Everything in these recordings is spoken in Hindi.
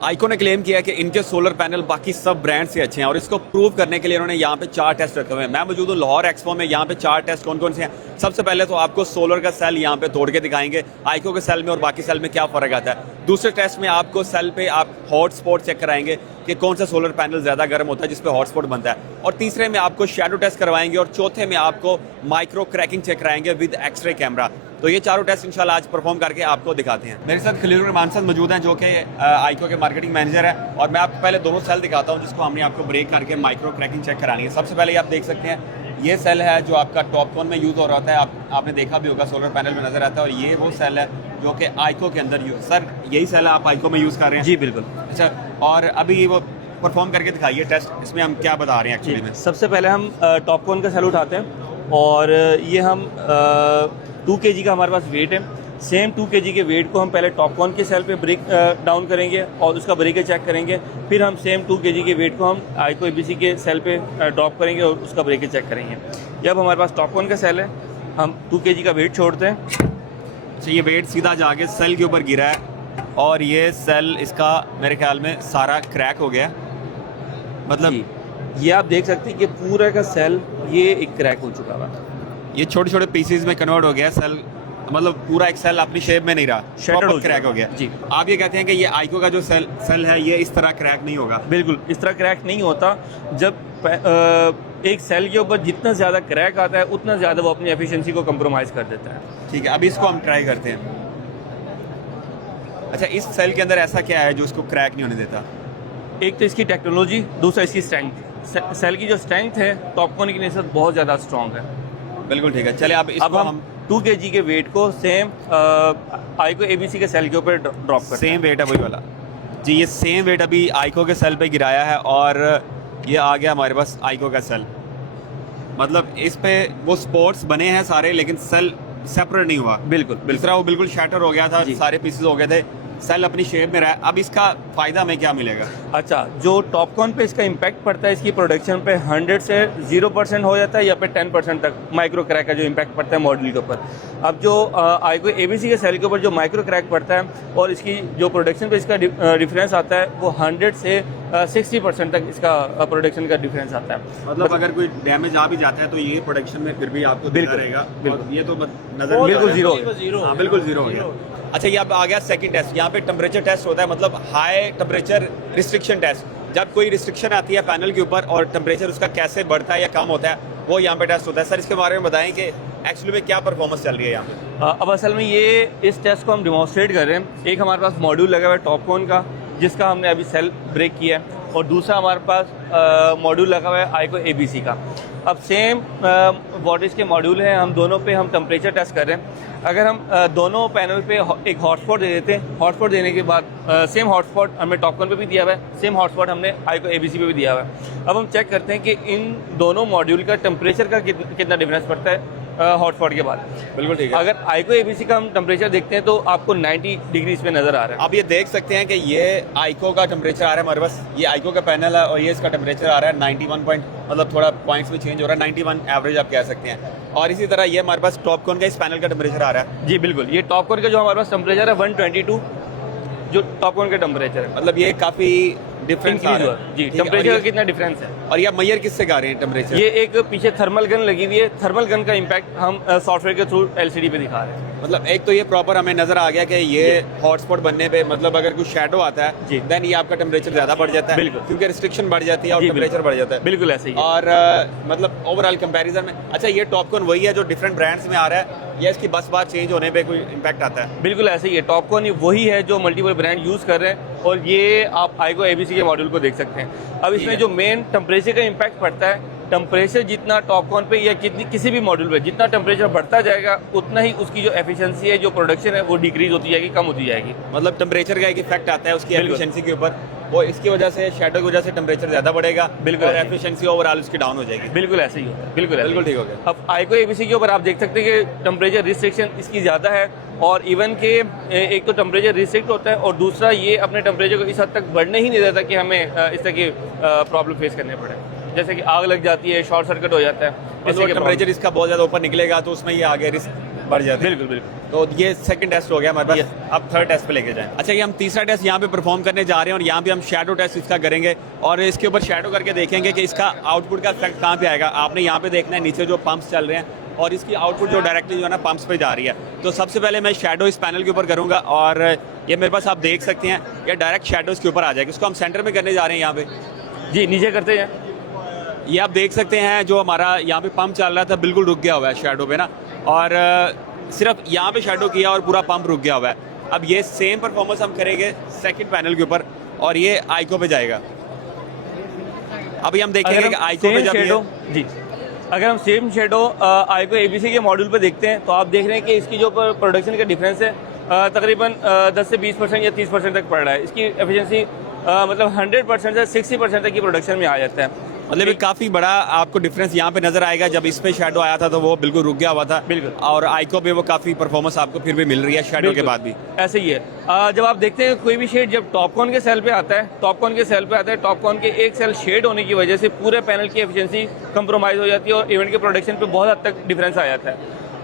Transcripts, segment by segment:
आइको ने क्लेम किया कि इनके सोलर पैनल बाकी सब ब्रांड से अच्छे हैं और इसको प्रूव करने के लिए उन्होंने यहाँ पे 4 टेस्ट रखे हुए हैं। मैं मौजूद हूँ लाहौर एक्सपो में। यहाँ पे 4 टेस्ट कौन कौन से हैं? सबसे पहले तो आपको सोलर का सेल यहाँ पे तोड़ के दिखाएंगे, आइको के सेल में और बाकी सेल में क्या फ़र्क आता है। दूसरे टेस्ट में आपको सेल पे आप हॉट स्पॉट चेक कराएंगे कि कौन सा सोलर पैनल ज़्यादा गर्म होता है जिस पे हॉट स्पॉट बनता है। और तीसरे में आपको शेडो टेस्ट करवाएंगे और चौथे में आपको माइक्रो क्रैकिंग चेक कराएंगे विद एक्सरे कैमरा। तो ये चारों टेस्ट इंशाल्लाह आज परफॉर्म करके आपको दिखाते हैं। मेरे साथ खलील रहमान साहब मौजूद हैं जो कि आइको के मार्केटिंग मैनेजर है और मैं आपको पहले दोनों सेल दिखाता हूँ जिसको हमने आपको ब्रेक करके माइक्रो क्रैकिंग चेक करानी है। सबसे पहले आप देख सकते हैं ये सेल है जो आपका टॉपकॉन में यूज़ हो रहा है, आपने देखा भी होगा सोलर पैनल में नजर आता है। और ये वो सेल है जो कि आइको के अंदर यूज। सर यही सेल है आप आइको में यूज़ कर रहे हैं? जी बिल्कुल। अच्छा, और अभी वो परफॉर्म करके दिखाइए टेस्ट, इसमें हम क्या बता रहे हैं एक्चुअली में। सबसे पहले हम टॉपकॉन का सेल उठाते हैं और ये हम 2 kg का हमारे पास वेट है। सेम 2 kg के वेट को हम पहले टॉपकॉन के सेल पे ब्रेक डाउन करेंगे और उसका ब्रेकेज चेक करेंगे। फिर हम सेम 2 kg के वेट को हम आइको एबीसी के सेल पे ड्रॉप करेंगे और उसका ब्रेकेज चेक करेंगे। जब हमारे पास टॉपकॉन का सेल है हम 2 kg का वेट छोड़ते हैं। अच्छा, ये वेट सीधा जाके सेल के ऊपर गिरा है और ये सेल इसका मेरे ख्याल में सारा क्रैक हो गया। मतलब ये आप देख सकते हैं कि पूरा का सेल ये एक क्रैक हो चुका है। ये छोटे छोटे पीसेस में कन्वर्ट हो गया सेल, मतलब पूरा एक सेल अपनी शेप में नहीं रहा, शैटर्ड हो क्रैक हो गया। जी, आप ये कहते हैं कि ये आइको का जो सेल है ये इस तरह क्रैक नहीं होगा? बिल्कुल इस तरह क्रैक नहीं होता। जब एक सेल के ऊपर जितना ज़्यादा क्रैक आता है उतना ज़्यादा वो अपनी एफिशिएंसी को कंप्रोमाइज़ कर देता है। ठीक है, अब इसको हम ट्राई करते हैं। अच्छा, इस सेल के अंदर ऐसा क्या है जो इसको क्रैक नहीं होने देता? एक तो इसकी टेक्नोलॉजी, दूसरा इसकी स्ट्रेंथ। सेल की जो स्ट्रेंथ है टॉपकॉन की निस्बत बहुत ज़्यादा स्ट्रॉन्ग है। बिल्कुल ठीक है, चले अब हम 2 kg के वेट को सेम आइको एबीसी के सेल के ऊपर ड्रॉप करते हैं। सेम वेट है वही वाला जी, ये सेम वेट अभी आइको के सेल पे गिराया है और ये आ गया हमारे पास आइको का सेल। मतलब इस पे वो स्पॉट्स बने हैं सारे लेकिन सेल सेपरेट नहीं हुआ। बिल्कुल दूसरा वो बिल्कुल शैटर हो गया था, सारे पीसेस हो गए थे, सेल अपनी शेप में रहा। अब इसका फायदा हमें क्या मिलेगा? अच्छा, जो टॉपकॉन पे इसका इम्पैक्ट पड़ता है इसकी प्रोडक्शन पे 100 से 0% हो जाता है या फिर 10% तक माइक्रो क्रैक का जो इम्पैक्ट पड़ता है मॉडल के ऊपर। अब जो आइको एबीसी के सेल के ऊपर जो माइक्रो क्रैक पड़ता है और इसकी जो प्रोडक्शन पे इसका डिफरेंस आता है वो 100 से 60% तक इसका प्रोडक्शन का डिफरेंस आता है। मतलब अगर कोई डैमेज आ भी जाता है तो ये प्रोडक्शन में फिर भी आपको दिखता रहेगा। बिल्कुल, ये तो नजर बिल्कुल जीरो, हाँ बिल्कुल जीरो हो गया। अच्छा, ये अब आ गया सेकंड टेस्ट। यहाँ पे टेम्परेचर टेस्ट होता है, मतलब हाई टेम्परेचर रिस्ट्रिक्शन टेस्ट। जब कोई रिस्ट्रिक्शन आती है पैनल के ऊपर और टेम्परेचर उसका कैसे बढ़ता है या कम होता है वो यहाँ पे टेस्ट होता है। सर इसके बारे में बताएं कि एक्चुअली में क्या परफॉर्मेंस चल रही है यहाँ पे? अब असल में ये इस टेस्ट को हम डिमॉन्स्ट्रेट कर रहे हैं। एक हमारे पास मॉड्यूल लगा हुआ है टॉपकॉन का जिसका हमने अभी सेल ब्रेक किया है और दूसरा हमारे पास मॉड्यूल लगा हुआ है आइको एबीसी का। अब सेम वॉटेज के मॉड्यूल हैं, हम दोनों पे हम टेम्परेचर टेस्ट कर रहे हैं। अगर हम दोनों पैनल पे एक हॉटस्पॉट दे देते हैं, हॉटस्पॉट देने के बाद सेम हॉटस्पॉट हमने टॉपकॉन पे भी दिया हुआ है, सेम हॉटस्पॉट हमने आइको एबीसी पे भी दिया हुआ है। अब हम चेक करते हैं कि इन दोनों मॉड्यूल का टेम्परेचर का कितना डिफरेंस पड़ता है हॉटस्पॉट के बाद। बिल्कुल ठीक है। अगर आइको एबीसी का हम टेम्परेचर देखते हैं तो आपको 90 डिग्री पे नजर आ रहा है। आप ये देख सकते हैं कि ये आइको का टेम्परेचर आ रहा है हमारे पास, ये आइको का पैनल है और ये इसका टेम्परेचर आ रहा है 91 पॉइंट, मतलब थोड़ा पॉइंट्स में चेंज हो रहा है, 91 एवरेज आप कह सकते हैं। और इसी तरह ये हमारे पास टॉपकॉन का इस पैनल का टेम्परेचर आ रहा है। जी बिल्कुल, ये टॉपकॉन का जो हमारे पास टेम्परेचर है 122 जो टॉपकॉन का टेम्परेचर है, मतलब ये काफी डिफरेंस आ रहा है। जी, टेम्परेचर का कितना डिफरेंस है। और ये मैयर किससे गा रहे हैं टेम्परेचर? ये एक पीछे थर्मल गन लगी हुई है, थर्मल गन का इम्पैक्ट हम सॉफ्टवेयर के थ्रू एलसीडी पे दिखा रहे हैं। मतलब एक तो ये प्रॉपर हमें नजर आ गया कि ये हॉटस्पॉट बनने पे, मतलब अगर कुछ शैडो आता है देन ये आपका टेम्परेचर ज्यादा बढ़ जाता है। बिल्कुल, क्योंकि रिस्ट्रिक्शन बढ़ जाती है और टेम्परेचर बढ़ जाता है। बिल्कुल ऐसे ही। और मतलब ओवरऑल कंपैरिजन में अच्छा ये टॉपकॉन वही है जो डिफरेंट ब्रांड्स में आ रहा है या इसकी बस बात चेंज होने पे कोई इम्पैक्ट आता है? बिल्कुल ऐसे ही है, टॉपकॉन वही है जो मल्टीपल ब्रांड यूज कर रहे हैं और ये आप आइको एबीसी के मॉड्यूल को देख सकते हैं। अब इसमें जो मेन टेम्परेचर का इम्पैक्ट पड़ता है, टेम्परेचर जितना टॉपकॉन पे या किसी भी मॉड्यूल पे जितना टेम्परेचर बढ़ता जाएगा उतना ही उसकी जो एफिशिएंसी है, जो प्रोडक्शन है वो डिक्रीज होती जाएगी, कम होती जाएगी। मतलब टेम्परेचर का एक इफेक्ट आता है उसकी एफिशिएंसी के ऊपर, वो इसकी वजह से शैडो की वजह से टेम्परेचर ज्यादा बढ़ेगा। बिल्कुल, और एफिशिएंसी ओवरऑल उसकी डाउन हो जाएगी। बिल्कुल ऐसे ही होता है। बिल्कुल ठीक हो गया। अब आइको एबीसी के ऊपर आप देख सकते हैं कि टेम्परेचर रिस्ट्रिक्शन इसकी ज़्यादा है और इवन के एक तो टेम्परेचर रिस्ट्रिक्ट होता है और दूसरा ये अपने टेम्परेचर को इस हद तक बढ़ने ही नहीं देता कि हमें इस तरह की प्रॉब्लम फेस करने पड़े, जैसे कि आग लग जाती है, शॉर्ट सर्किट हो जाता है। टेम्परेचर इसका बहुत ज्यादा ऊपर निकलेगा तो उसमें ये आगे रिस्क बढ़ जाते हैं। बिल्कुल बिल्कुल। तो ये सेकंड टेस्ट हो गया हमारे पास, अब थर्ड टेस्ट पे लेके जाएं। अच्छा, ये हम तीसरा टेस्ट यहाँ पे परफॉर्म करने जा रहे हैं और यहाँ पे हम शैडो टेस्ट इसका करेंगे और इसके ऊपर शैडो करके देखेंगे कि इसका आउटपुट का इफेक्ट कहाँ पे आएगा। आपने यहाँ पे देखना है नीचे जो पंप्स चल रहे हैं और इसकी आउटपुट जो डायरेक्टली जो है ना पंप्स पे जा रही है। तो सबसे पहले मैं शैडो इस पैनल के ऊपर करूँगा और ये मेरे पास आप देख सकते हैं ये डायरेक्ट शैडो इसके ऊपर आ जाएगी। इसको हम सेंटर में करने जा रहे हैं यहाँ पे। जी नीचे करते हैं। ये आप देख सकते हैं जो हमारा यहाँ पे पंप चल रहा था बिल्कुल रुक गया हुआ है शैडो पे ना, और सिर्फ यहाँ पे शैडो किया और पूरा पंप रुक गया हुआ है। अब ये सेम परफॉर्मेंस हम करेंगे सेकंड पैनल के ऊपर और ये आइको पे जाएगा। अभी हम देखेंगे कि आइको पे जब शेडो जी, अगर हम सेम शेडो आइको एबीसी के मॉड्यूल पे देखते हैं तो आप देख रहे हैं कि इसकी जो प्रोडक्शन का डिफरेंस है तकरीबन 10 से 20% या 30% तक पड़ रहा है। इसकी एफिशिएंसी मतलब 100% से 60% तक की प्रोडक्शन में आ जाता है। मतलब काफ़ी बड़ा आपको डिफरेंस यहाँ पे नजर आएगा। जब इस पे शैडो आया था तो वो बिल्कुल रुक गया हुआ था, बिल्कुल, और आइको पे वो काफ़ी परफॉर्मेंस आपको फिर भी मिल रही है शैडो के बाद भी। ऐसे ही है। जब आप देखते हैं कोई भी शेड जब टॉपकॉन के सेल पे आता है, टॉपकॉन के एक सेल शेड होने की वजह से पूरे पैनल की एफिशिएंसी कंप्रोमाइज़ हो जाती है और इवेंट के प्रोडक्शन पे बहुत हद तक डिफरेंस आ जाता है।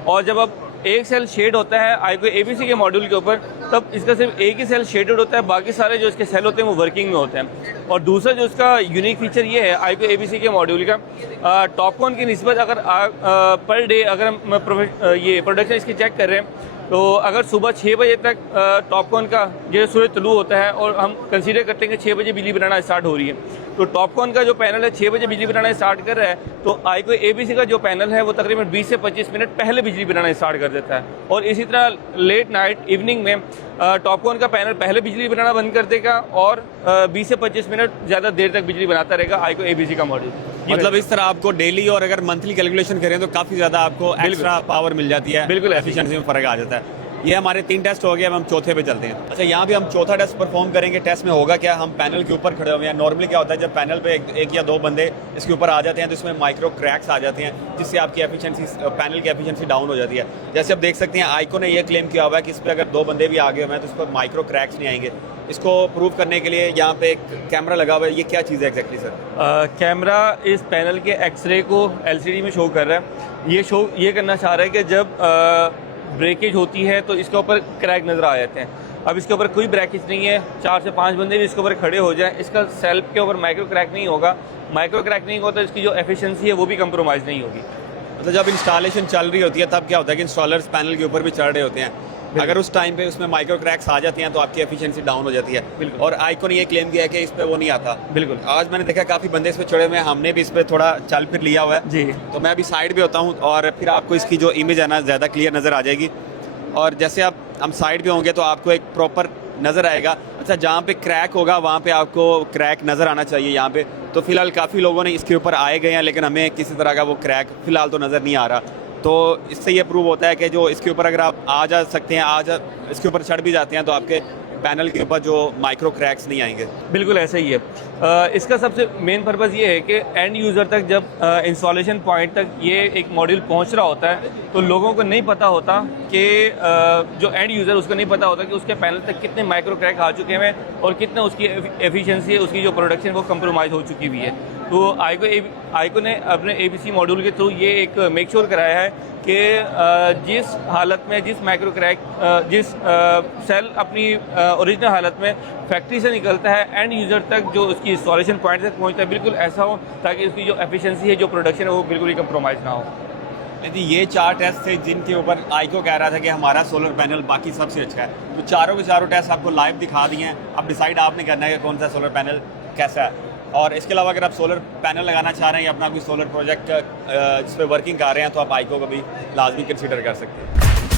और जब अब एक सेल शेड होता है आइको एबीसी के मॉड्यूल के ऊपर, तब इसका सिर्फ एक ही सेल शेडेड होता है, बाकी सारे जो इसके सेल होते हैं वो वर्किंग में होते हैं। और दूसरा जो इसका यूनिक फीचर ये है आइको एबीसी के मॉड्यूल का, टॉपकॉन की निस्बत अगर पर डे अगर हम ये प्रोडक्शन इसकी चेक कर रहे हैं तो अगर सुबह 6 बजे तक टॉपकॉन का जो सूरज तलू होता है और हम कंसीडर करते हैं कि 6 बजे बिजली बनाना स्टार्ट हो रही है, तो टॉपकॉन का जो पैनल है 6 बजे बिजली बनाना स्टार्ट कर रहा है, तो आइको एबीसी का जो पैनल है वो तकरीबन 20 से 25 मिनट पहले बिजली बनाना स्टार्ट कर देता है। और इसी तरह लेट नाइट इवनिंग में टॉपकॉन का पैनल पहले बिजली बनाना बंद कर देगा और 20 से 25 मिनट ज़्यादा देर तक बिजली बनाता रहेगा आइको एबीसी का मॉड्यूल। मतलब इस तरह आपको डेली और अगर मंथली कैलकुलेशन करें तो काफ़ी ज़्यादा आपको एक्स्ट्रा पावर मिल जाती है, बिल्कुल एफिशिएंसी में फ़र्क आ जाता है। ये हमारे 3 टेस्ट हो गए, अब हम चौथे पे चलते हैं। अच्छा, यहाँ पे हम चौथा टेस्ट परफॉर्म करेंगे। टेस्ट में होगा क्या, हम पैनल के ऊपर खड़े हुए हैं। नॉर्मली क्या होता है जब पैनल पे एक या दो बंदे इसके ऊपर आ जाते हैं तो इसमें माइक्रो क्रैक्स आ जाते हैं जिससे आपकी एफिशिएंसी पैनल की एफिशिएंसी डाउन हो जाती है। जैसे आप देख सकते हैं आइको ने ये क्लेम किया हुआ है कि इस पर अगर 2 बंदे भी आगे हुए हैं तो इस पर माइक्रो क्रैक्स नहीं आएंगे। इसको प्रूव करने के लिए यहाँ पे एक कैमरा लगा हुआ है। ये क्या चीज़ है एक्जैक्टली सर? कैमरा इस पैनल के एक्सरे को एलसीडी में शो कर रहा है। ये करना चाह रहा है कि जब ब्रेकेज होती है तो इसके ऊपर क्रैक नज़र आ जाते हैं। अब इसके ऊपर कोई ब्रेकेज नहीं है, 4 से 5 बंदे भी इसके ऊपर खड़े हो जाएं, इसका सेल्फ के ऊपर माइक्रो क्रैक नहीं होगा। माइक्रो क्रैक नहीं होता तो इसकी जो एफिशिएंसी है वो भी कंप्रोमाइज़ नहीं होगी। मतलब जब इंस्टॉलेशन चल रही होती है तब क्या होता है कि इंस्टॉलर्स पैनल के ऊपर भी चढ़ रहे होते हैं, अगर उस टाइम पे उसमें माइक्रो क्रैक्स आ जाती हैं तो आपकी एफिशिएंसी डाउन हो जाती है। और आइको ने ये क्लेम किया है कि इस पे वो नहीं आता। बिल्कुल, आज मैंने देखा काफ़ी बंदे इस पे चढ़े हुए हैं, हमने भी इस पे थोड़ा चल फिर लिया हुआ है जी। तो मैं अभी साइड पे होता हूँ और फिर आपको इसकी जो इमेज है ना ज़्यादा क्लियर नज़र आ जाएगी। और जैसे हम साइड पे होंगे तो आपको एक प्रॉपर नज़र आएगा। अच्छा, जहाँ पे क्रैक होगा वहाँ पे आपको क्रैक नज़र आना चाहिए यहाँ पे। तो फिलहाल काफ़ी लोगों ने इसके ऊपर आए गए हैं लेकिन हमें किसी तरह का वो क्रैक फिलहाल तो नज़र नहीं आ रहा। तो इससे ये प्रूव होता है कि जो इसके ऊपर अगर आप आ जा सकते हैं, इसके ऊपर चढ़ भी जाते हैं तो आपके पैनल के ऊपर जो माइक्रो क्रैक्स नहीं आएंगे। बिल्कुल ऐसा ही है। इसका सबसे मेन पर्पज़ ये है कि एंड यूज़र तक जब इंस्टॉलेशन पॉइंट तक ये एक मॉड्यूल पहुंच रहा होता है तो लोगों को नहीं पता होता कि जो एंड यूज़र उसको नहीं पता होता कि उसके पैनल तक कितने माइक्रो क्रैक आ चुके हैं और कितना उसकी एफिशिएंसी है, उसकी जो प्रोडक्शन वो कंप्रोमाइज़ हो चुकी हुई है। तो आइको ने अपने एबीसी मॉड्यूल के थ्रू ये एक मेक श्योर कराया है कि जिस हालत में जिस माइक्रो क्रैक जिस सेल अपनी ओरिजिनल हालत में फैक्ट्री से निकलता है एंड यूज़र तक जो उसकी इंस्टॉलेशन पॉइंट तक पहुंचता है बिल्कुल ऐसा हो ताकि उसकी जो एफिशिएंसी है, जो प्रोडक्शन है वो बिल्कुल ही कंप्रोमाइज़ ना हो। यदि ये 4 टेस्ट थे जिनके ऊपर आइको कह रहा था कि हमारा सोलर पैनल बाकी सबसे अच्छा है, तो चारों के चारों टेस्ट आपको लाइव दिखा दिए हैं। अब डिसाइड आपने करना है कि कौन सा सोलर पैनल कैसा है। और इसके अलावा अगर आप सोलर पैनल लगाना चाह रहे हैं या अपना कोई सोलर प्रोजेक्ट जिस पे वर्किंग कर रहे हैं तो आप आइको को भी लाजमी कंसीडर कर सकते हैं।